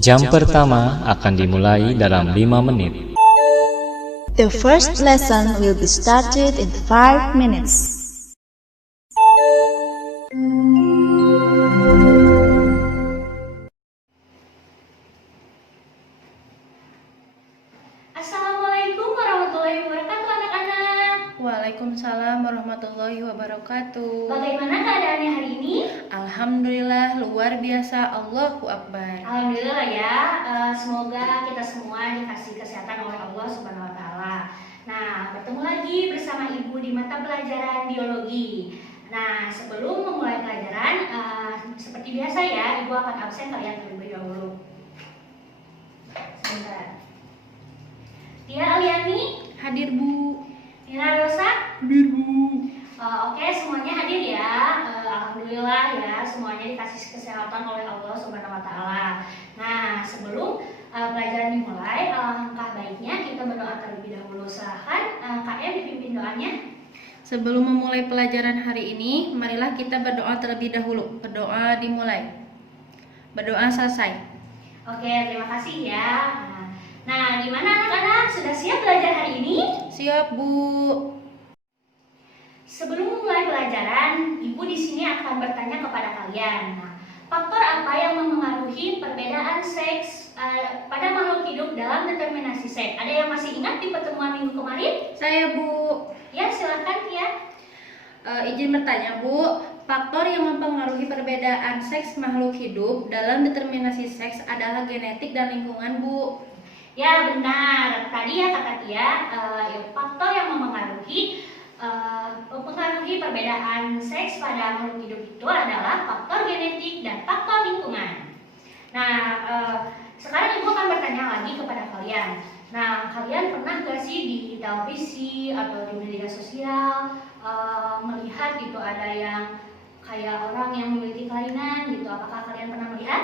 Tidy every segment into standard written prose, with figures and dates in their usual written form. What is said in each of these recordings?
Jam pertama akan dimulai dalam 5 menit. The first lesson will be started in 5 minutes. Assalamualaikum warahmatullahi wabarakatuh anak-anak. Waalaikumsalam warahmatullahi wabarakatuh. Bagaimana keadaannya hari ini? Alhamdulillah luar biasa, Allahu Akbar. Alhamdulillah ya, semoga kita semua dikasih kesehatan oleh Allah Subhanahu wa Ta'ala. Nah, bertemu lagi bersama Ibu di mata pelajaran biologi. Nah, sebelum memulai pelajaran, seperti biasa ya, Ibu akan absen kalian terlebih dahulu. Sebentar. Tia Aliani, Hadir Bu. Nina Rosa, Hadir Bu. Oke, semuanya hadir ya. Alhamdulillah ya, semuanya dikasih kesehatan oleh Allah Subhanahu wa Ta'ala. Nah, sebelum pelajaran dimulai, alangkah baiknya kita berdoa terlebih dahulu. Silahkan KM dipimpin doanya. Sebelum memulai pelajaran hari ini, marilah kita berdoa terlebih dahulu. Berdoa dimulai. Berdoa selesai. Oke, terima kasih ya. Nah, gimana anak-anak? Sudah siap belajar hari ini? Siap Bu. Sebelum memulai pelajaran, Ibu di sini akan bertanya kepada kalian. Nah, faktor apa yang memengaruhi perbedaan seks pada makhluk hidup dalam determinasi seks? Ada yang masih ingat di pertemuan minggu kemarin? Saya Bu. Ya, silakan ya. Izin bertanya Bu, faktor yang mempengaruhi perbedaan seks makhluk hidup dalam determinasi seks adalah genetik dan lingkungan Bu. Ya, benar. Tadi ya kata Tia, faktor yang mempengaruhi perbedaan seks pada makhluk hidup itu adalah faktor genetik dan faktor lingkungan. Nah, sekarang Ibu akan bertanya lagi kepada kalian. Nah, kalian pernah gak sih di televisi atau di media sosial melihat gitu ada yang kayak orang yang memiliki kelainan gitu? Apakah kalian pernah melihat?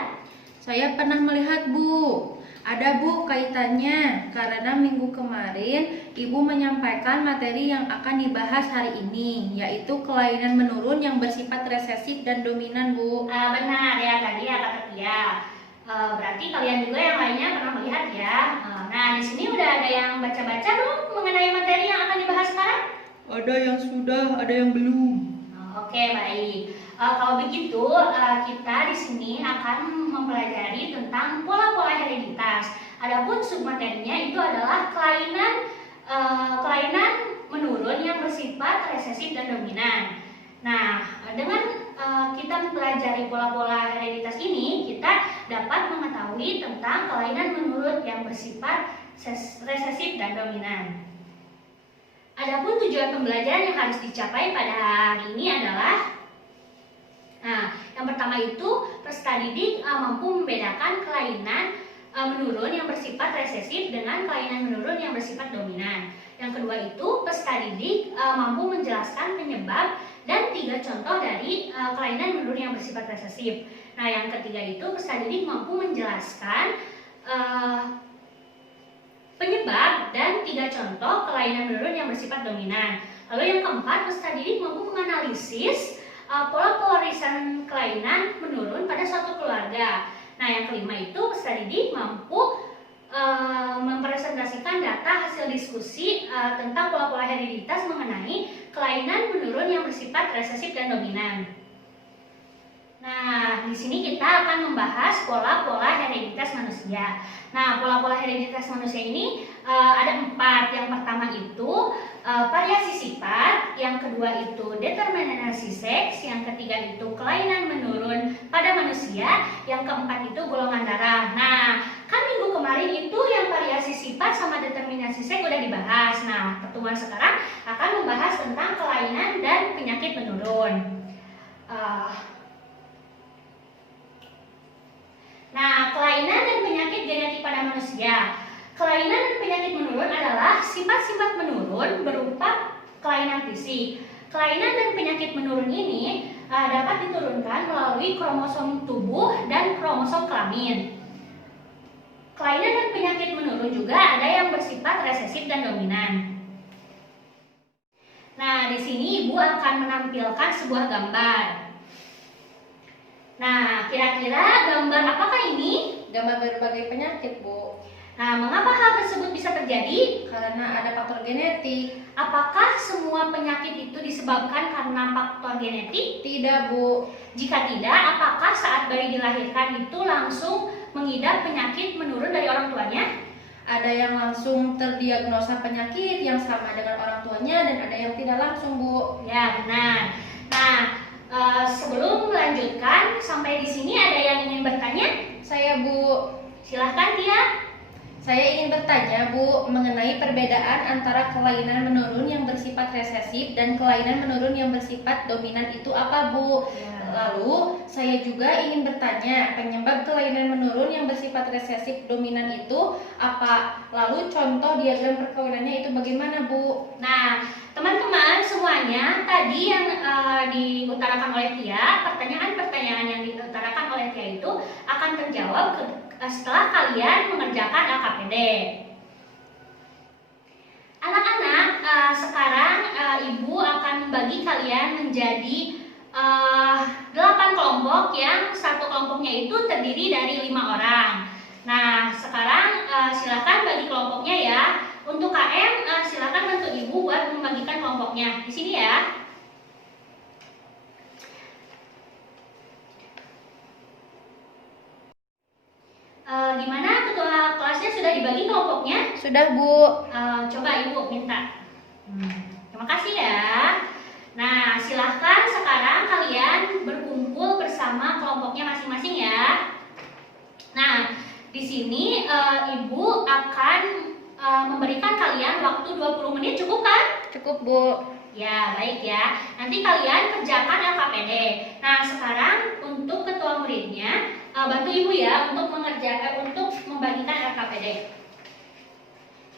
Saya pernah melihat Bu. Ada Bu kaitannya, karena minggu kemarin Ibu menyampaikan materi yang akan dibahas hari ini, yaitu kelainan menurun yang bersifat resesif dan dominan Bu. Benar ya, tadi ya kata Tia. Berarti kalian juga yang lainnya pernah melihat ya. Nah, di sini udah ada yang baca-baca belum mengenai materi yang akan dibahas sekarang? Ada yang sudah, ada yang belum. Oke, baik. Kalau begitu, kita di sini akan mempelajari tentang pola-pola hereditas. Adapun submaterinya itu adalah kelainan menurun yang bersifat resesif dan dominan. Nah, dengan kita mempelajari pola-pola hereditas ini, kita dapat mengetahui tentang kelainan menurun yang bersifat resesif dan dominan. Adapun tujuan pembelajaran yang harus dicapai pada hari ini adalah yang pertama itu peserta didik mampu membedakan kelainan menurun yang bersifat resesif dengan kelainan menurun yang bersifat dominan. Yang kedua itu peserta didik mampu menjelaskan penyebab dan 3 contoh dari kelainan menurun yang bersifat resesif. Nah, yang ketiga itu peserta didik mampu menjelaskan penyebab dan 3 contoh kelainan menurun yang bersifat dominan. Lalu yang keempat, peserta didik mampu menganalisis pola pewarisan kelainan menurun pada suatu keluarga. Nah, yang kelima itu peserta didik mampu mempresentasikan data hasil diskusi tentang pola-pola hereditas mengenai kelainan menurun yang bersifat resesif dan dominan. Nah, di sini kita akan membahas pola-pola hereditas manusia. Nah, pola-pola hereditas manusia ini ada 4. Yang pertama itu variasi sifat, yang kedua itu determinasi seks, yang ketiga itu kelainan menurun pada manusia, yang keempat itu golongan darah. Nah, kan minggu kemarin itu yang variasi sifat sama determinasi seks udah dibahas. Nah, pertemuan sekarang akan membahas tentang kelainan dan penyakit menurun. Nah, kelainan dan penyakit genetik pada manusia. Kelainan dan penyakit menurun adalah sifat-sifat menurun berupa kelainan fisik. Kelainan dan penyakit menurun ini dapat diturunkan melalui kromosom tubuh dan kromosom kelamin. Kelainan dan penyakit menurun juga ada yang bersifat resesif dan dominan. Nah, di sini Ibu akan menampilkan sebuah gambar. Nah, kira-kira gambar apakah ini? Gambar berbagai penyakit, Bu. Nah, mengapa hal tersebut bisa terjadi? Karena ada faktor genetik. Apakah semua penyakit itu disebabkan karena faktor genetik? Tidak, Bu. Jika tidak, apakah saat bayi dilahirkan itu langsung mengidap penyakit menurun dari orang tuanya? Ada yang langsung terdiagnosa penyakit yang sama dengan orang tuanya dan ada yang tidak langsung, Bu. Ya, benar. Nah, sebelum melanjutkan sampai di sini ada yang ingin bertanya? Saya, Bu. Silahkan Tia. Saya ingin bertanya, Bu, mengenai perbedaan antara kelainan menurun yang bersifat resesif dan kelainan menurun yang bersifat dominan itu apa, Bu? Ya. Lalu, saya juga ingin bertanya, penyebab kelainan menurun yang bersifat resesif dominan itu apa? Lalu, contoh diagram perkawinannya itu bagaimana, Bu? Nah, teman-teman semuanya, tadi yang diutarakan oleh Tia, pertanyaan-pertanyaan yang diutarakan oleh Tia itu akan terjawab setelah kalian mengerjakan LKPD. Anak-anak, sekarang Ibu akan membagi kalian menjadi 8 kelompok yang satu kelompoknya itu terdiri dari 5 orang. Nah, sekarang silakan bagi kelompoknya ya. Untuk KM, silakan bantu Ibu buat membagikan kelompoknya. Di sini ya. Gimana ketua kelasnya sudah dibagi kelompoknya? Sudah, Bu. Coba Ibu minta. Terima kasih ya. Nah, silahkan sekarang kalian berkumpul bersama kelompoknya masing-masing ya. Nah, di sini Ibu akan memberikan kalian waktu 20 menit, cukup kan? Cukup, Bu. Ya, baik ya. Nanti kalian kerjakan LKPD. Nah, sekarang untuk ketua muridnya, bantu Ibu ya untuk untuk membagikan LKPD.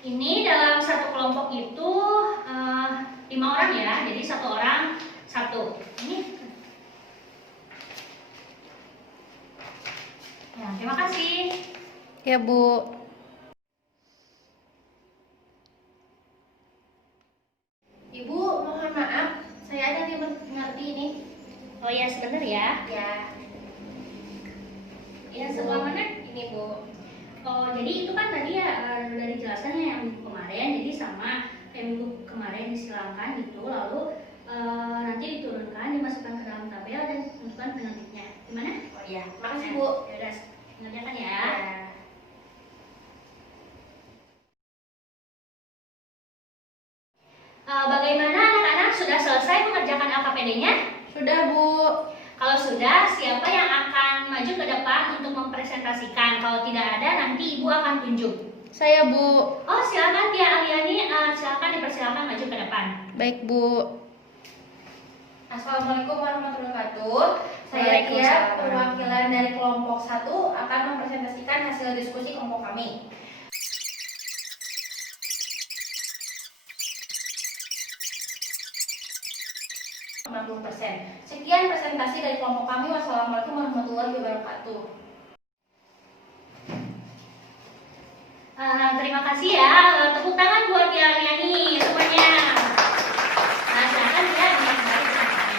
Ini dalam satu kelompok itu 5 orang ya, jadi satu orang satu. Ini. Ya, terima kasih. Ya, Bu. Ibu, mohon maaf, saya ada yang mengerti ini. Oh ya, sebentar ya. Ya, Yang sebelah mana? ini, Bu. Oh, jadi itu kan tadi ya udah dijelaskan yang minggu kemarin, jadi sama kayak minggu kemarin disilakan gitu, lalu nanti diturunkan, dimasukkan ke dalam tabel dan tentukan penelitinya. Gimana? Oh iya, makasih, Bu. Ya udah, mengerjakan ya. Ya. Bagaimana anak-anak, sudah selesai mengerjakan LKPD-nya? Sudah, Bu. Kalau sudah, siapa yang akan maju ke depan untuk mempresentasikan? Kalau tidak ada, nanti Ibu akan tunjuk. Saya, Bu. Oh, silakan Tia Aliani, silakan dipersilakan maju ke depan. Baik, Bu. Assalamualaikum warahmatullahi wabarakatuh. Saya Tia, Waalaikumsalam. perwakilan dari kelompok 1 akan mempresentasikan hasil diskusi kelompok kami. Sekian presentasi dari kelompok kami. Wassalamualaikum warahmatullahi wabarakatuh. Terima kasih ya. Tepuk tangan buat Tia Aliani semuanya. Nah, silakan Tia bisa kembali ke tempatnya.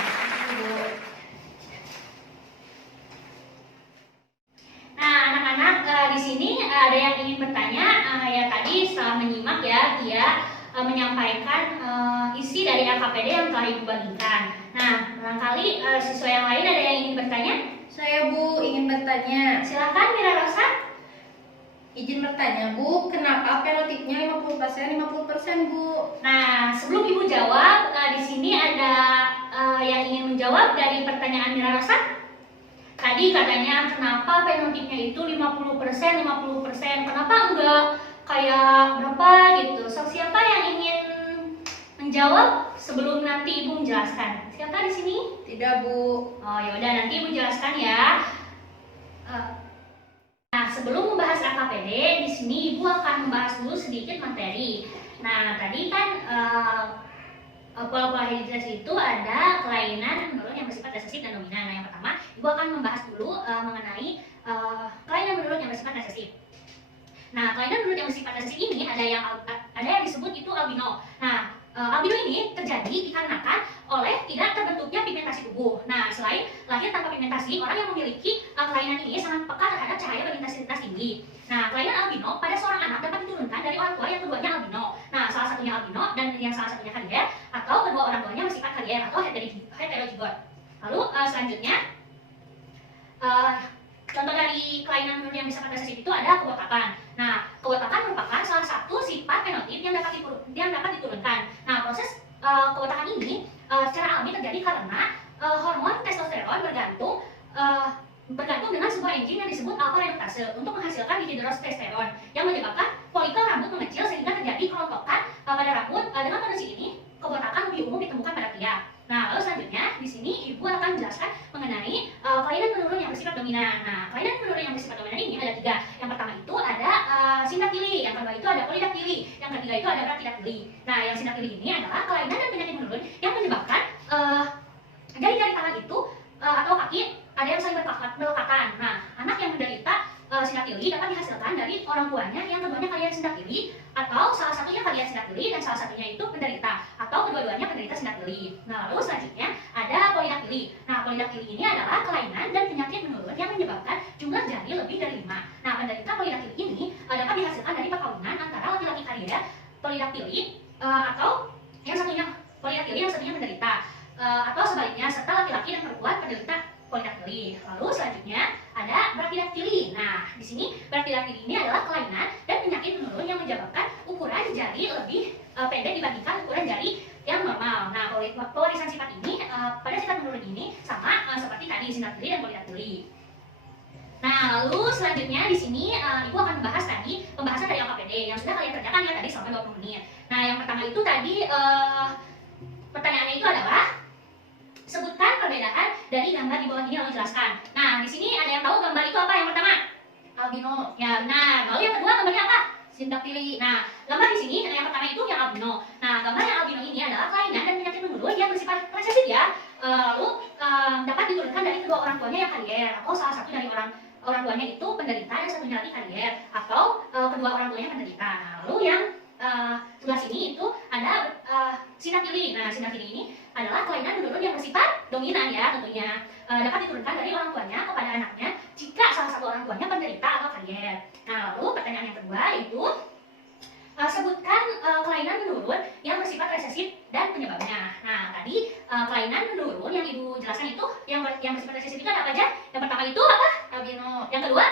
Nah, anak-anak, di sini ada yang ingin bertanya. Ya tadi setelah menyimak ya, Tia menyampaikan isi dari LKPD yang telah Ibu bagikan. Nah, barangkali siswa yang lain ada yang ingin bertanya? Saya, Bu, ingin bertanya. Silakan Mira Rosa. Izin bertanya, Bu, kenapa fenotipnya 50%, Bu? Nah, sebelum Ibu jawab, di sini ada yang ingin menjawab dari pertanyaan Mira Rosa. Tadi katanya kenapa fenotipnya itu 50%, kenapa enggak kayak berapa gitu. So, siapa yang ingin menjawab sebelum nanti Ibu menjelaskan? Siapa di sini? Tidak, Bu. Oh, ya udah, nanti Ibu jelaskan ya. Nah, sebelum membahas LKPD, di sini Ibu akan membahas dulu sedikit materi. Nah, tadi kan pola-pola hidrasi itu ada kelainan menurun yang bersifat resesif dan dominan. Nah, yang pertama, Ibu akan membahas dulu mengenai kelainan menurun yang bersifat resesif. Nah, kelainan menurun yang bersifat resesif ini ada yang disebut itu albino. Nah, albino ini terjadi dikarenakan oleh tidak terbentuknya pigmentasi tubuh. Nah, selain lahir tanpa pigmentasi. Orang yang memiliki kelainan ini sangat peka terhadap cahaya berintensitas tinggi. Nah, kelainan albino pada seorang anak dapat diturunkan dari orang tua yang keduanya albino. Nah, salah satunya albino dan yang salah satunya karier, atau kedua orang tuanya bersifat karier atau heterozigot. Lalu selanjutnya, contoh dari kelainan menurun yang disebut resesif itu ada kebotakan. Nah, kebotakan merupakan salah satu sifat fenotip yang dapat diturunkan. Nah, proses kebotakan ini secara alami terjadi karena hormon testosteron bergantung dengan sebuah enzim yang disebut alpha reduktase untuk menghasilkan dihidrotestosteron yang menyebabkan folikel rambut mengecil sehingga terjadi kelompokan pada rambut. Dengan kondisi ini, kebotakan lebih umum ditemukan pada pria. Nah, lalu selanjutnya di sini ibu akan menjelaskan mengenai kelainan menurun yang bersifat dominan. Nah, kelainan menurun yang bersifat dominan ini ada 3. Yang pertama itu ada sindaktili, yang kedua itu ada polidaktili, yang ketiga itu ada brakidaktili. Nah, yang sindaktili ini adalah kelainan dan penyakit menurun yang menyebabkan jari-jari tangan itu atau kaki ada yang saling berlekatan. Nah, anak yang menderita sindaktili dapat dihasilkan dari orang tuanya yang keduanya kalian sindaktili, atau salah satunya kalian sindaktili dan salah satunya itu penderita, atau kedua-duanya penderita sindaktili. Nah, lalu selanjutnya ada polidaktili. Nah, polidaktili ini adalah kelainan dan penyakit menurun yang menyebabkan jumlah jari lebih dari 5. Nah, penderita polidaktili ini dapat dihasilkan dari perkawinan antara laki-laki karier polidaktili atau yang satunya polidaktili yang satunya penderita, atau sebaliknya, serta laki-laki dan perempuan penderita polidaktili. Lalu selanjutnya ada brakidaktili. Nah, di sini brakidaktili ini adalah kelainan dan penyakit menurun yang menyebabkan ukuran jari lebih pendek dibandingkan ukuran jari yang normal. Nah, pewarisan sifat ini pada sifat menurun ini sama seperti tadi sindaktili dan polidaktili. Nah, lalu selanjutnya di sini ibu akan membahas tadi pembahasan dari LKPD yang sudah kalian kerjakan ya tadi selama 20 menit. Nah, yang pertama itu tadi pertanyaannya itu adalah sebutkan perbedaan dari gambar di bawah ini lalu jelaskan. Nah, di sini ada yang tahu gambar itu apa? Yang pertama, albino. Ya, benar. Lalu yang kedua gambarnya apa? Sindaktili. Nah, gambar di sini yang pertama itu yang albino. Nah, gambar yang albino ini adalah kelainan dan penyakit menurun yang bersifat resesif ya. Lalu dapat diturunkan dari kedua orang tuanya yang karier, atau salah satu dari orang tuanya itu penderita dan satunya lagi karier, atau kedua orang tuanya penderita. Nah, lalu yang sebelah sini itu ada sindaktili. Nah, sindaktili ini adalah kelainan menurun yang bersifat dominan ya tentunya. Dapat diturunkan dari orang tuanya kepada anaknya jika salah satu orang tuanya penderita atau karier. Nah, lalu pertanyaan yang kedua itu sebutkan kelainan menurun yang bersifat resesif dan penyebabnya. Nah, tadi kelainan menurun yang ibu jelaskan itu yang bersifat resesif itu ada apa aja? Yang pertama itu apa? Albino. Yang kedua?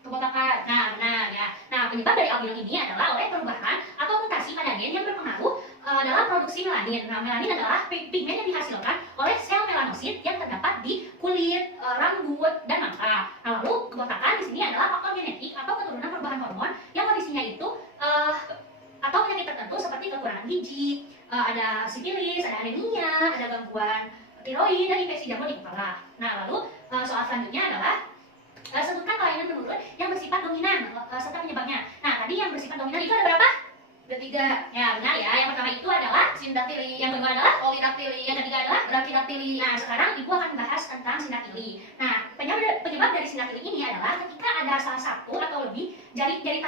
Kebotakan. Nah, benar ya. Nah, penyebab dari albino ini adalah oleh perubahan atau mutasi pada gen yang berpengaruh dalam produksi melanin. Nah, melanin adalah pigmen yang dihasilkan oleh sel melanosit yang terdapat di kulit, rambut, dan mata. Nah, lalu kebotakan di sini adalah faktor genetik atau keturunan perubahan hormon yang kondisinya itu atau penyakit tertentu seperti kekurangan gizi, ada sifilis, ada anemia, ada gangguan tiroid, dan infeksi jamur di kepala. Nah, lalu soal selanjutnya adalah sebutkan kelainan menurun yang bersifat dominan serta penyebabnya. Nah, tadi yang bersifat dominan itu ada berapa? Ada 3. Ya, benar ya. Yang pertama itu adalah sindaktili, yang kedua adalah polidaktili, yang ketiga adalah brakidaktili. Nah, sekarang ibu akan bahas tentang sindaktili. Nah, penyebab dari sindaktili ini adalah ketika ada salah satu atau lebih jari-jari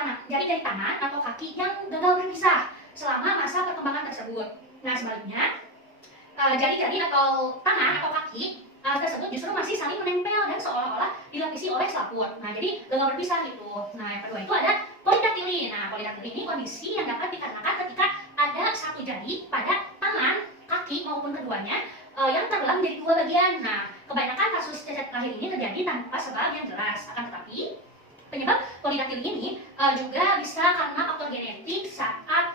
tangan atau kaki yang gagal berpisah selama masa perkembangan tersebut. Nah, sebaliknya jari-jari atau tangan atau kaki tersebut justru masih saling menempel dan seolah-olah dilapisi oleh selaput. Nah, jadi gagal berpisah gitu. Nah, yang kedua itu ada polidaktili. Nah, polidaktili ini kondisi yang dapat dikarenakan ketika ada satu jari pada tangan, kaki maupun keduanya yang terbelah menjadi 2 bagian. Nah, kebanyakan kasus cacat lahir ini terjadi tanpa sebab yang jelas. Akan tetapi, penyebab polidaktili ini juga bisa karena faktor genetik saat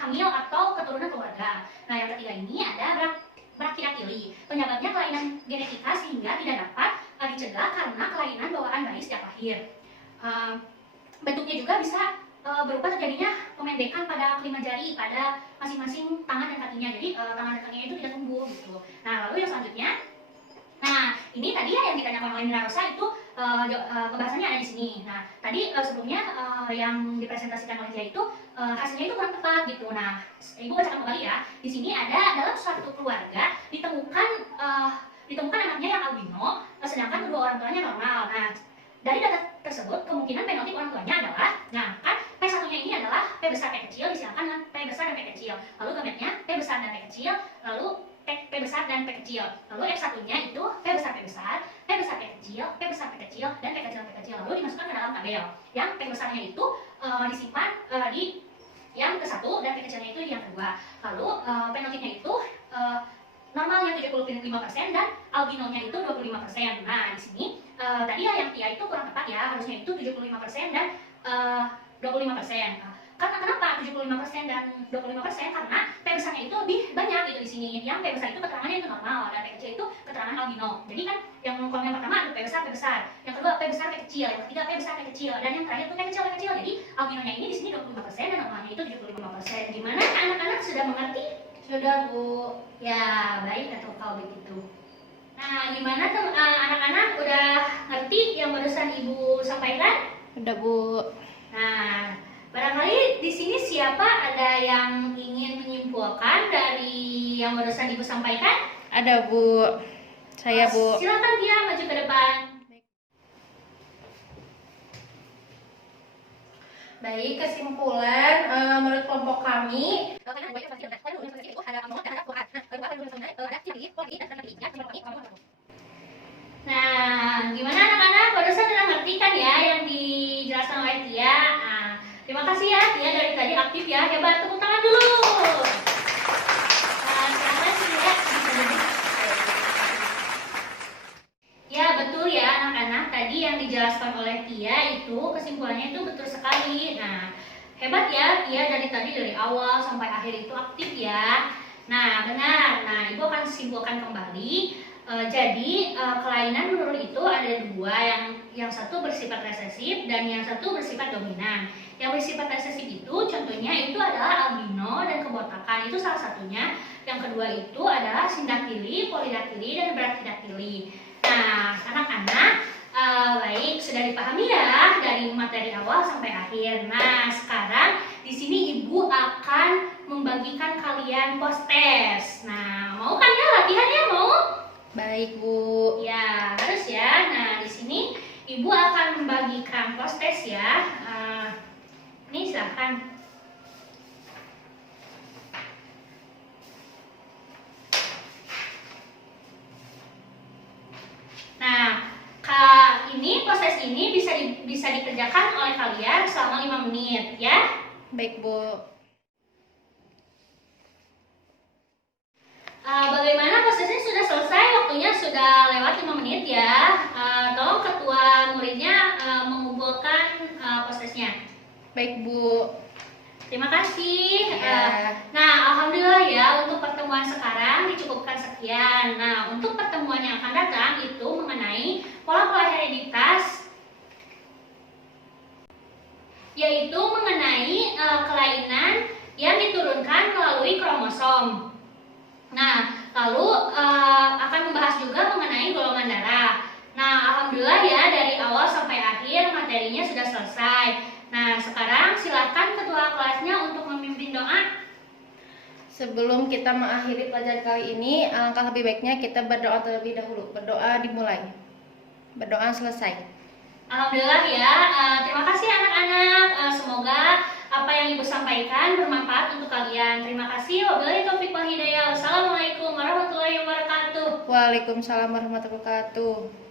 hamil atau keturunan keluarga. Nah, yang ketiga ini ada brakidaktili. Penyebabnya kelainan genetika sehingga tidak dapat dicegah karena kelainan bawaan bayi sejak lahir. Bentuknya juga bisa berupa terjadinya pemendekan pada kelima jari pada masing-masing tangan dan kakinya. Jadi tangan dan kakinya itu tidak tumbuh gitu. Nah, lalu yang selanjutnya, nah ini tadi ya yang ditanyakan oleh Nira Rosa itu pembahasannya ada di sini. Nah, tadi sebelumnya yang dipresentasikan oleh dia itu hasilnya itu kurang tepat gitu. Nah, ibu bacakan kembali ya. Di sini ada dalam suatu keluarga ditemukan anaknya yang albino, sedangkan kedua orang tuanya normal. Nah, dari data tersebut kemungkinan fenotip orang tuanya adalah, nah kan P1-nya ini adalah P besar P kecil disilakan dengan P besar dan P kecil. Lalu gametnya P besar dan P kecil, lalu P besar besar, dan P kecil. Lalu F1-nya itu P besar, P besar, P besar, P kecil, P besar, P kecil, dan P kecil, P kecil. Lalu dimasukkan ke dalam tabel. Yang P besarnya itu disimpan di yang ke-1 dan P kecilnya itu di yang kedua. Lalu penaltinya itu normalnya 75% dan albinonya itu 25%. Nah, di sini tadi ya yang Tia itu kurang tepat ya, harusnya itu 75% dan 25%. Karena kenapa 75% dan 25%? Karena P besarnya itu lebih banyak gitu di sini. Yang P besar itu keterangannya itu normal dan P kecil itu keterangan albino. Jadi kan yang kolom yang pertama itu P besar, yang kedua P besar, P kecil, yang ketiga P besar, P kecil, dan yang terakhir itu P kecil, P kecil. Jadi albinonya ini di sini 25% dan normalnya itu 75%. Gimana anak-anak sudah mengerti? Sudah, Bu. Ya, baik atau kalau begitu. Nah, gimana anak-anak udah ngerti yang barusan Ibu sampaikan? Sudah, Bu. Nah, barangkali di sini siapa ada yang ingin menyimpulkan dari yang barusan Ibu sampaikan? Ada, Bu. Saya, Bu. Silakan dia maju ke depan. Baik, kesimpulan menurut kelompok kami Nah, gimana anak-anak? Barusan udah ngerti kan ya yang dijelaskan oleh Tia? Nah, terima kasih ya Tia dari tadi aktif ya. Hebat, tepuk tangan dulu. Nah, silakan Tia bisa duduk. Ya, betul ya anak-anak. Tadi yang dijelaskan oleh Tia itu kesimpulannya itu betul sekali. Nah, hebat ya Tia dari awal sampai akhir itu aktif ya. Nah, benar. Nah, Ibu akan simpulkan kembali. Jadi kelainan menurun itu ada dua, yang satu bersifat resesif dan yang satu bersifat dominan. Yang bersifat resesif itu contohnya itu adalah albino dan kebotakan, itu salah satunya. Yang kedua itu adalah sindaktili, polidaktili, dan brachydactyly. Nah, anak-anak baik sudah dipahami ya dari materi awal sampai akhir. Nah, sekarang di sini Ibu akan membagikan kalian post test. Nah, mau kan ya latihannya mau? baik, Bu. Ya, harus ya. Nah, di sini Ibu akan membagikan post test ya. Ini silahkan. Nah, ini proses ini bisa dikerjakan oleh kalian selama 5 menit ya. Baik, Bu. Bagaimana prosesnya sudah selesai, waktunya sudah lewat 5 menit ya. Tolong ketua muridnya mengumpulkan prosesnya. Baik, Bu. Terima kasih. Ya. Nah, alhamdulillah ya untuk pertemuan sekarang dicukupkan sekian. Nah, untuk pertemuan yang akan datang itu mengenai pola-pola hereditas, yaitu mengenai kelainan yang diturunkan melalui kromosom. Nah, lalu akan membahas juga mengenai golongan darah. Nah, alhamdulillah ya dari awal sampai akhir materinya sudah selesai. Nah, sekarang silakan ketua kelasnya untuk memimpin doa. Sebelum kita mengakhiri pelajaran kali ini, alangkah lebih baiknya kita berdoa terlebih dahulu. Berdoa dimulai. Berdoa selesai. Alhamdulillah ya. Terima kasih anak-anak. Semoga apa yang Ibu sampaikan bermanfaat untuk kalian. Terima kasih. Wabillahi taufiq wal hidayah. Wassalamualaikum warahmatullahi wabarakatuh. Waalaikumsalam warahmatullahi wabarakatuh.